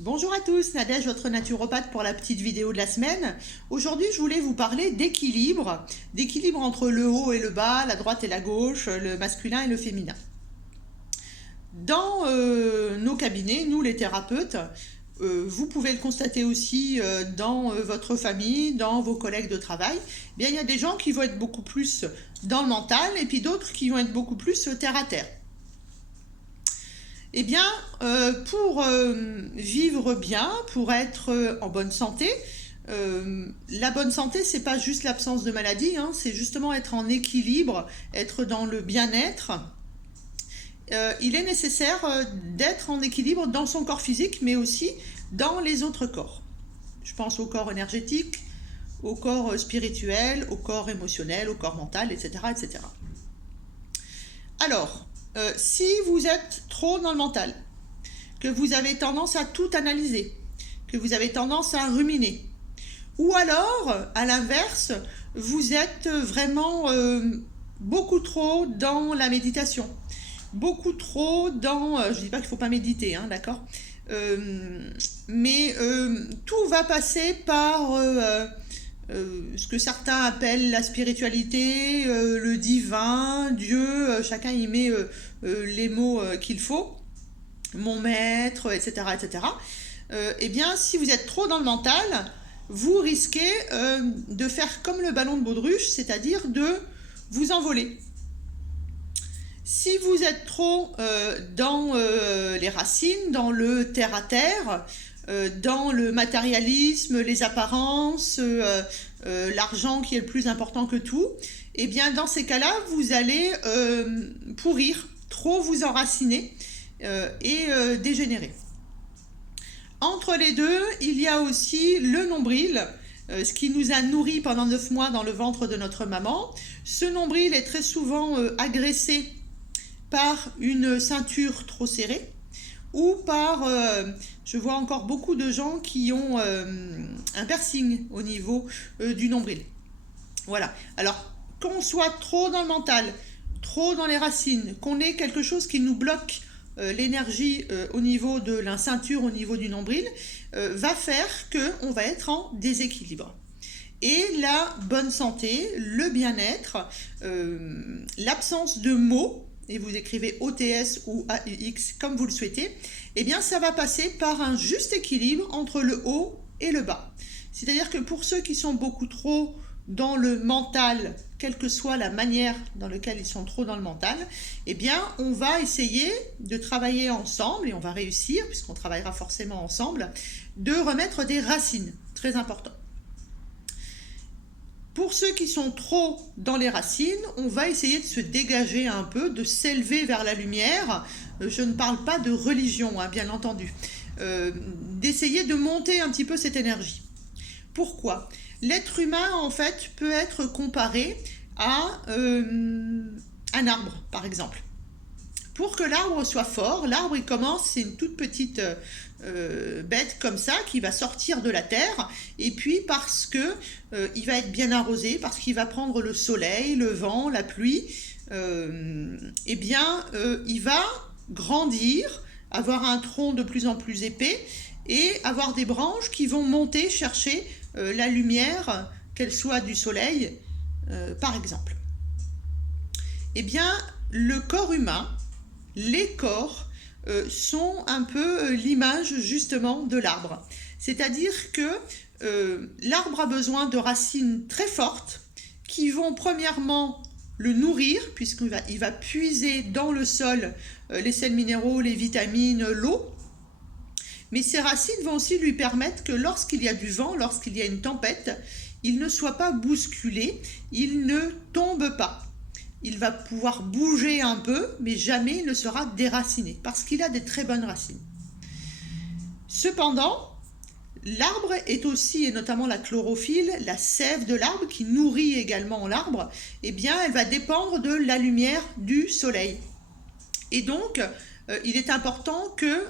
Bonjour à tous, Nadège, votre naturopathe pour la petite vidéo de la semaine. Aujourd'hui, je voulais vous parler d'équilibre, d'équilibre entre le haut et le bas, la droite et la gauche, le masculin et le féminin. Dans nos cabinets, nous les thérapeutes, vous pouvez le constater aussi dans votre famille, dans vos collègues de travail, eh bien, il y a des gens qui vont être beaucoup plus dans le mental et puis d'autres qui vont être beaucoup plus terre à terre. Eh bien, pour vivre bien, pour être en bonne santé, la bonne santé, c'est pas juste l'absence de maladie, hein, c'est justement être en équilibre, être dans le bien-être. Il est nécessaire d'être en équilibre dans son corps physique, mais aussi dans les autres corps. Je pense au corps énergétique, au corps spirituel, au corps émotionnel, au corps mental, etc. etc. Alors, si vous êtes trop dans le mental, que vous avez tendance à tout analyser, que vous avez tendance à ruminer, ou alors, à l'inverse, vous êtes vraiment beaucoup trop dans la méditation, beaucoup trop dans... je ne dis pas qu'il ne faut pas méditer, hein, d'accord, mais tout va passer par... ce que certains appellent la spiritualité, le divin, Dieu, chacun y met les mots qu'il faut, mon maître, etc. etc. Eh bien, si vous êtes trop dans le mental, vous risquez de faire comme le ballon de baudruche, c'est-à-dire de vous envoler. Si vous êtes trop dans les racines, dans le terre-à-terre, dans le matérialisme, les apparences, l'argent qui est le plus important que tout, et bien dans ces cas-là, vous allez pourrir, trop vous enraciner et dégénérer. Entre les deux, il y a aussi le nombril, ce qui nous a nourris pendant 9 mois dans le ventre de notre maman. Ce nombril est très souvent agressé par une ceinture trop serrée ou par, je vois encore beaucoup de gens qui ont un piercing au niveau du nombril. Voilà. Alors, qu'on soit trop dans le mental, trop dans les racines, qu'on ait quelque chose qui nous bloque l'énergie au niveau de la ceinture, au niveau du nombril, va faire qu'on va être en déséquilibre. Et la bonne santé, le bien-être, l'absence de maux, et vous écrivez OTS ou AUX comme vous le souhaitez, eh bien ça va passer par un juste équilibre entre le haut et le bas. C'est-à-dire que pour ceux qui sont beaucoup trop dans le mental, quelle que soit la manière dans laquelle ils sont trop dans le mental, eh bien on va essayer de travailler ensemble, et on va réussir, puisqu'on travaillera forcément ensemble, de remettre des racines, très important. Pour ceux qui sont trop dans les racines, on va essayer de se dégager un peu, de s'élever vers la lumière. Je ne parle pas de religion, hein, bien entendu. D'essayer de monter un petit peu cette énergie. Pourquoi ? L'être humain, en fait, peut être comparé à un arbre, par exemple. Pour que l'arbre soit fort, l'arbre il commence, c'est une toute petite bête comme ça qui va sortir de la terre, et puis parce que il va être bien arrosé, parce qu'il va prendre le soleil, le vent, la pluie, eh bien il va grandir, avoir un tronc de plus en plus épais et avoir des branches qui vont monter chercher la lumière, qu'elle soit du soleil par exemple. Eh bien le corps humain, les corps sont un peu l'image justement de l'arbre. C'est-à-dire que l'arbre a besoin de racines très fortes qui vont premièrement le nourrir, puisqu'il va puiser dans le sol les sels minéraux, les vitamines, l'eau. Mais ces racines vont aussi lui permettre que lorsqu'il y a du vent, lorsqu'il y a une tempête, il ne soit pas bousculé, il ne tombe pas. Il va pouvoir bouger un peu, mais jamais il ne sera déraciné, parce qu'il a des très bonnes racines. Cependant, l'arbre est aussi, et notamment la chlorophylle, la sève de l'arbre, qui nourrit également l'arbre, eh bien, elle va dépendre de la lumière du soleil. Et donc, il est important que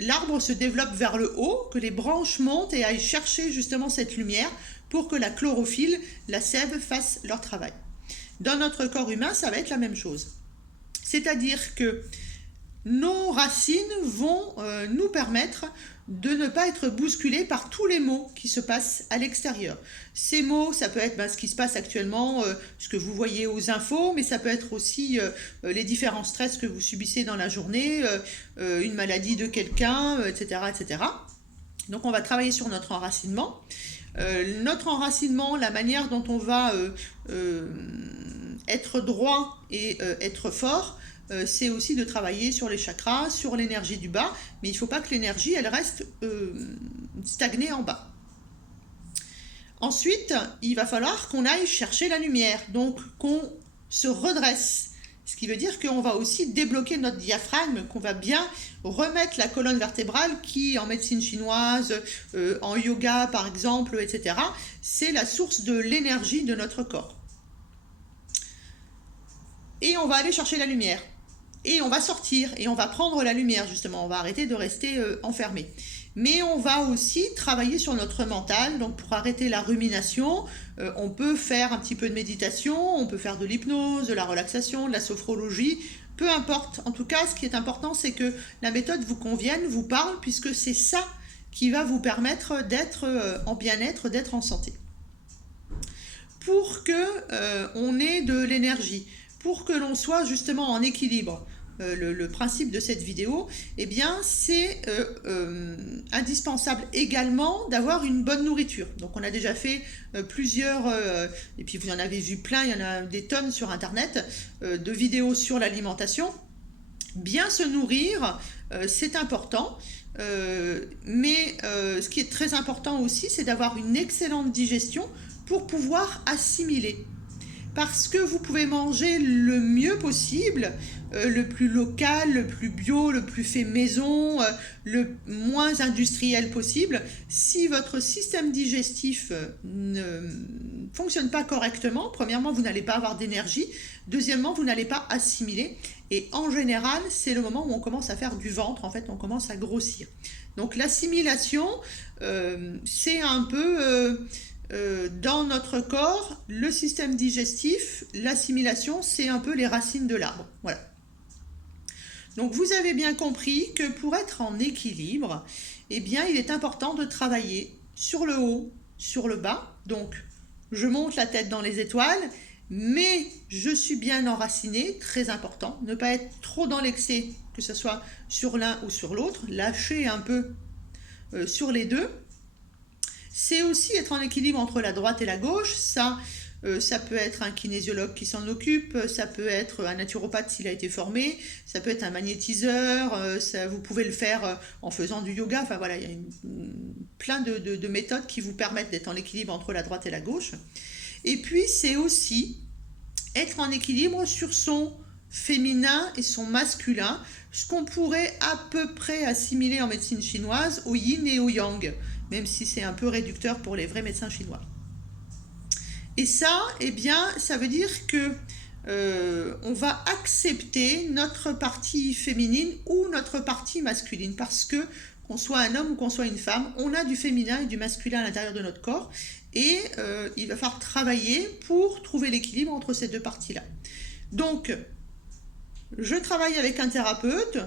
l'arbre se développe vers le haut, que les branches montent et aillent chercher justement cette lumière pour que la chlorophylle, la sève, fasse leur travail. Dans notre corps humain, ça va être la même chose. C'est-à-dire que nos racines vont nous permettre de ne pas être bousculés par tous les maux qui se passent à l'extérieur. Ces maux, ça peut être ce qui se passe actuellement, ce que vous voyez aux infos, mais ça peut être aussi les différents stress que vous subissez dans la journée, une maladie de quelqu'un, etc., etc. Donc on va travailler sur notre enracinement. Notre enracinement, la manière dont on va être droit et être fort, c'est aussi de travailler sur les chakras, sur l'énergie du bas, mais il ne faut pas que l'énergie elle reste stagnée en bas. Ensuite, il va falloir qu'on aille chercher la lumière, donc qu'on se redresse. Ce qui veut dire qu'on va aussi débloquer notre diaphragme, qu'on va bien remettre la colonne vertébrale qui, en médecine chinoise, en yoga par exemple, etc., c'est la source de l'énergie de notre corps. Et on va aller chercher la lumière. Et on va sortir et on va prendre la lumière, justement. On va arrêter de rester enfermé. Mais on va aussi travailler sur notre mental. Donc pour arrêter la rumination, on peut faire un petit peu de méditation, on peut faire de l'hypnose, de la relaxation, de la sophrologie, peu importe. En tout cas, ce qui est important, c'est que la méthode vous convienne, vous parle, puisque c'est ça qui va vous permettre d'être en bien-être, d'être en santé. Pour qu'on ait de l'énergie, pour que l'on soit justement en équilibre, le principe de cette vidéo, eh bien, c'est indispensable également d'avoir une bonne nourriture. Donc, on a déjà fait plusieurs, et puis vous en avez vu plein, il y en a des tonnes sur Internet, de vidéos sur l'alimentation. Bien se nourrir, c'est important, mais ce qui est très important aussi, c'est d'avoir une excellente digestion pour pouvoir assimiler. Parce que vous pouvez manger le mieux possible, le plus local, le plus bio, le plus fait maison, le moins industriel possible. Si votre système digestif ne fonctionne pas correctement, premièrement, vous n'allez pas avoir d'énergie. Deuxièmement, vous n'allez pas assimiler. Et en général, c'est le moment où on commence à faire du ventre, en fait, on commence à grossir. Donc l'assimilation, c'est un peu... dans notre corps, le système digestif, l'assimilation, c'est un peu les racines de l'arbre. Voilà. Donc vous avez bien compris que pour être en équilibre, eh bien, il est important de travailler sur le haut, sur le bas. Donc, je monte la tête dans les étoiles, mais je suis bien enraciné, très important. Ne pas être trop dans l'excès, que ce soit sur l'un ou sur l'autre. Lâcher un peu sur les deux. C'est aussi être en équilibre entre la droite et la gauche. Ça peut être un kinésiologue qui s'en occupe, ça peut être un naturopathe s'il a été formé, ça peut être un magnétiseur, vous pouvez le faire en faisant du yoga. Enfin voilà, il y a plein de méthodes qui vous permettent d'être en équilibre entre la droite et la gauche. Et puis c'est aussi être en équilibre sur son féminin et son masculin, ce qu'on pourrait à peu près assimiler en médecine chinoise au yin et au yang, même si c'est un peu réducteur pour les vrais médecins chinois. Et ça, eh bien, ça veut dire que on va accepter notre partie féminine ou notre partie masculine, parce que qu'on soit un homme ou qu'on soit une femme, on a du féminin et du masculin à l'intérieur de notre corps, et il va falloir travailler pour trouver l'équilibre entre ces deux parties-là. Donc, je travaille avec un thérapeute,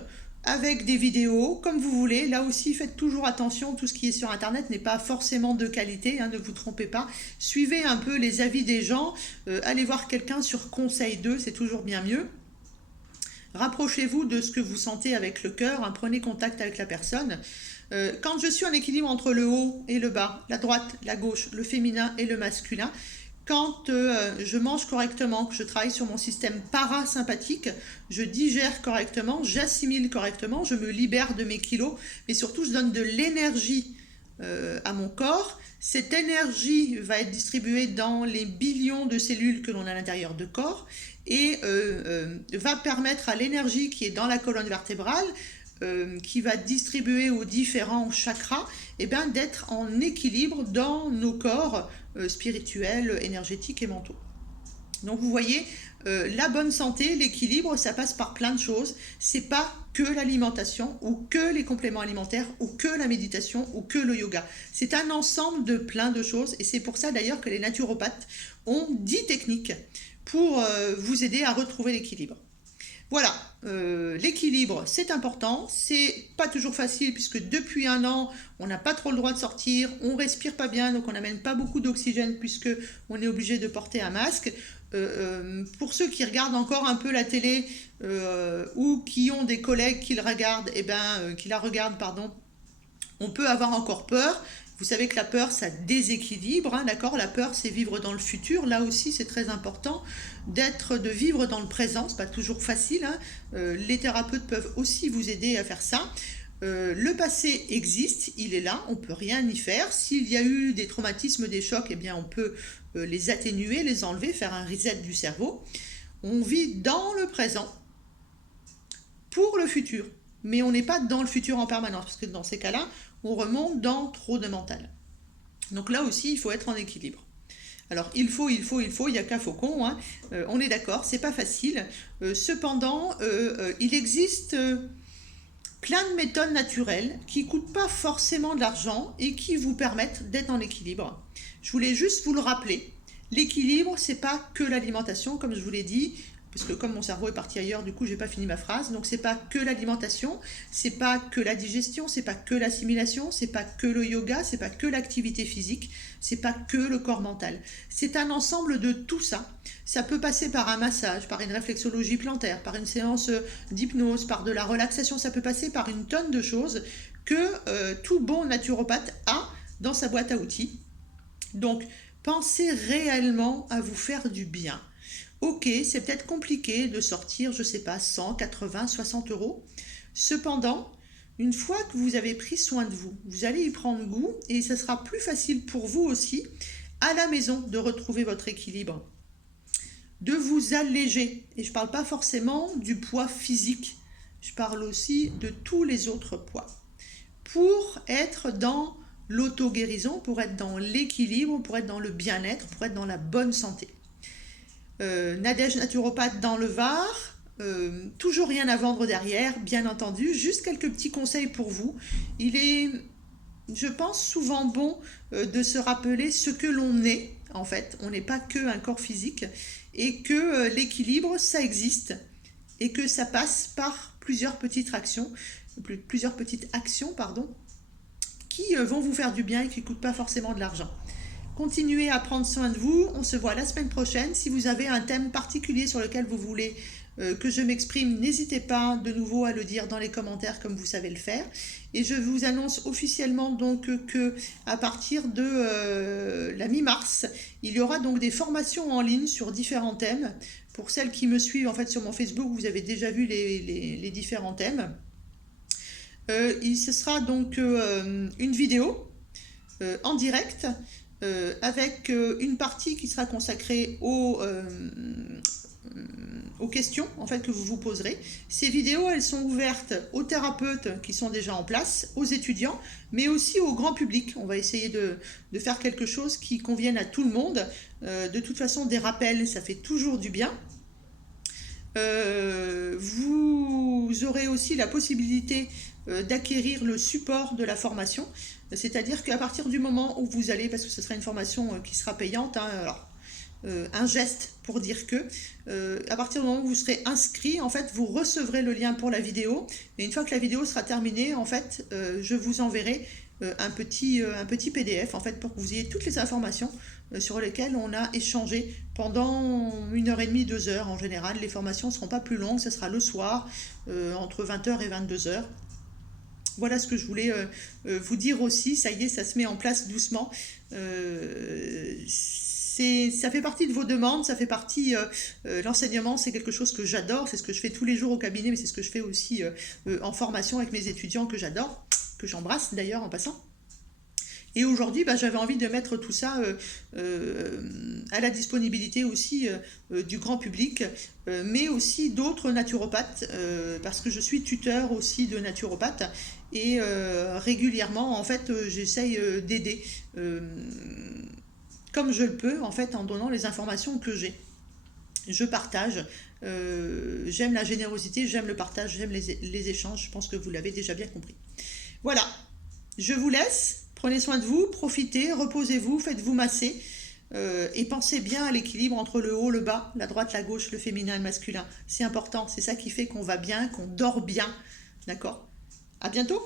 avec des vidéos, comme vous voulez. Là aussi, faites toujours attention, tout ce qui est sur Internet n'est pas forcément de qualité, ne vous trompez pas. Suivez un peu les avis des gens, allez voir quelqu'un sur conseil d'eux, c'est toujours bien mieux. Rapprochez-vous de ce que vous sentez avec le cœur, prenez contact avec la personne. Quand je suis en équilibre entre le haut et le bas, la droite, la gauche, le féminin et le masculin, quand je mange correctement, que je travaille sur mon système parasympathique, je digère correctement, j'assimile correctement, je me libère de mes kilos, mais surtout je donne de l'énergie à mon corps. Cette énergie va être distribuée dans les billions de cellules que l'on a à l'intérieur du corps et va permettre à l'énergie qui est dans la colonne vertébrale, qui va distribuer aux différents chakras, d'être en équilibre dans nos corps spirituels, énergétiques et mentaux. Donc vous voyez, la bonne santé, l'équilibre, ça passe par plein de choses. C'est pas que l'alimentation ou que les compléments alimentaires ou que la méditation ou que le yoga. C'est un ensemble de plein de choses, et c'est pour ça d'ailleurs que les naturopathes ont 10 techniques pour vous aider à retrouver l'équilibre. Voilà, l'équilibre, c'est important. C'est pas toujours facile puisque depuis un an, on n'a pas trop le droit de sortir, on respire pas bien, donc on n'amène pas beaucoup d'oxygène puisque on est obligé de porter un masque. Pour ceux qui regardent encore un peu la télé ou qui ont des collègues qui le regardent, qui la regardent, pardon, on peut avoir encore peur. Vous savez que la peur, ça déséquilibre, hein, d'accord? La peur, c'est vivre dans le futur. Là aussi, c'est très important de vivre dans le présent. C'est pas toujours facile, hein. Les thérapeutes peuvent aussi vous aider à faire ça. Le passé existe, il est là, on peut rien y faire. S'il y a eu des traumatismes, des chocs, eh bien, on peut les atténuer, les enlever, faire un reset du cerveau. On vit dans le présent pour le futur. Mais on n'est pas dans le futur en permanence, parce que dans ces cas-là, on remonte dans trop de mental. Donc là aussi, il faut être en équilibre. Alors, il n'y a qu'un faucon, hein. On est d'accord, c'est pas facile. Cependant, il existe plein de méthodes naturelles qui ne coûtent pas forcément de l'argent et qui vous permettent d'être en équilibre. Je voulais juste vous le rappeler. L'équilibre, c'est pas que l'alimentation, comme je vous l'ai dit, parce que comme mon cerveau est parti ailleurs, du coup, j'ai pas fini ma phrase. Donc, c'est pas que l'alimentation, c'est pas que la digestion, c'est pas que l'assimilation, c'est pas que le yoga, c'est pas que l'activité physique, c'est pas que le corps mental. C'est un ensemble de tout ça. Ça peut passer par un massage, par une réflexologie plantaire, par une séance d'hypnose, par de la relaxation. Ça peut passer par une tonne de choses que tout bon naturopathe a dans sa boîte à outils. Donc, pensez réellement à vous faire du bien. Ok, c'est peut-être compliqué de sortir, je sais pas, 100, 80, 60 euros. Cependant, une fois que vous avez pris soin de vous, vous allez y prendre goût et ça sera plus facile pour vous aussi, à la maison, de retrouver votre équilibre, de vous alléger. Et je ne parle pas forcément du poids physique, je parle aussi de tous les autres poids. Pour être dans l'auto-guérison, pour être dans l'équilibre, pour être dans le bien-être, pour être dans la bonne santé. Nadège naturopathe dans le Var, toujours rien à vendre derrière, bien entendu, juste quelques petits conseils pour vous. Il est, je pense, souvent bon de se rappeler ce que l'on est, en fait. On n'est pas que un corps physique, et que l'équilibre, ça existe, et que ça passe par plusieurs petites actions, qui vont vous faire du bien et qui ne coûtent pas forcément de l'argent. Continuez à prendre soin de vous. On se voit la semaine prochaine. Si vous avez un thème particulier sur lequel vous voulez que je m'exprime, n'hésitez pas de nouveau à le dire dans les commentaires comme vous savez le faire. Et je vous annonce officiellement donc que à partir de la mi-mars, il y aura donc des formations en ligne sur différents thèmes. Pour celles qui me suivent en fait sur mon Facebook, vous avez déjà vu les différents thèmes. Ce sera donc une vidéo en direct. Avec une partie qui sera consacrée aux questions en fait, que vous vous poserez. Ces vidéos, elles sont ouvertes aux thérapeutes qui sont déjà en place, aux étudiants, mais aussi au grand public. On va essayer de faire quelque chose qui convienne à tout le monde. De toute façon, des rappels, ça fait toujours du bien. Vous aurez aussi la possibilité d'acquérir le support de la formation, c'est-à-dire qu'à partir du moment où vous allez, parce que ce sera une formation qui sera payante, hein, alors, un geste pour dire que, à partir du moment où vous serez inscrit, en fait, vous recevrez le lien pour la vidéo, et une fois que la vidéo sera terminée, en fait, je vous enverrai un petit PDF, en fait, pour que vous ayez toutes les informations sur lesquelles on a échangé pendant 1h30, 2 heures en général. Les formations ne seront pas plus longues, ce sera le soir, entre 20h et 22h. Voilà ce que je voulais vous dire aussi. Ça y est, ça se met en place doucement. Ça fait partie de vos demandes, ça fait partie, l'enseignement, c'est quelque chose que j'adore, c'est ce que je fais tous les jours au cabinet, mais c'est ce que je fais aussi en formation avec mes étudiants que j'adore, que j'embrasse d'ailleurs en passant. Et aujourd'hui, j'avais envie de mettre tout ça à la disponibilité aussi du grand public, mais aussi d'autres naturopathes, parce que je suis tuteur aussi de naturopathes, et régulièrement, en fait, j'essaye d'aider comme je le peux, en fait, en donnant les informations que j'ai. Je partage, j'aime la générosité, j'aime le partage, j'aime les échanges, je pense que vous l'avez déjà bien compris. Voilà, je vous laisse. Prenez soin de vous, profitez, reposez-vous, faites-vous masser. Et pensez bien à l'équilibre entre le haut, le bas, la droite, la gauche, le féminin et le masculin. C'est important, c'est ça qui fait qu'on va bien, qu'on dort bien. D'accord? À bientôt!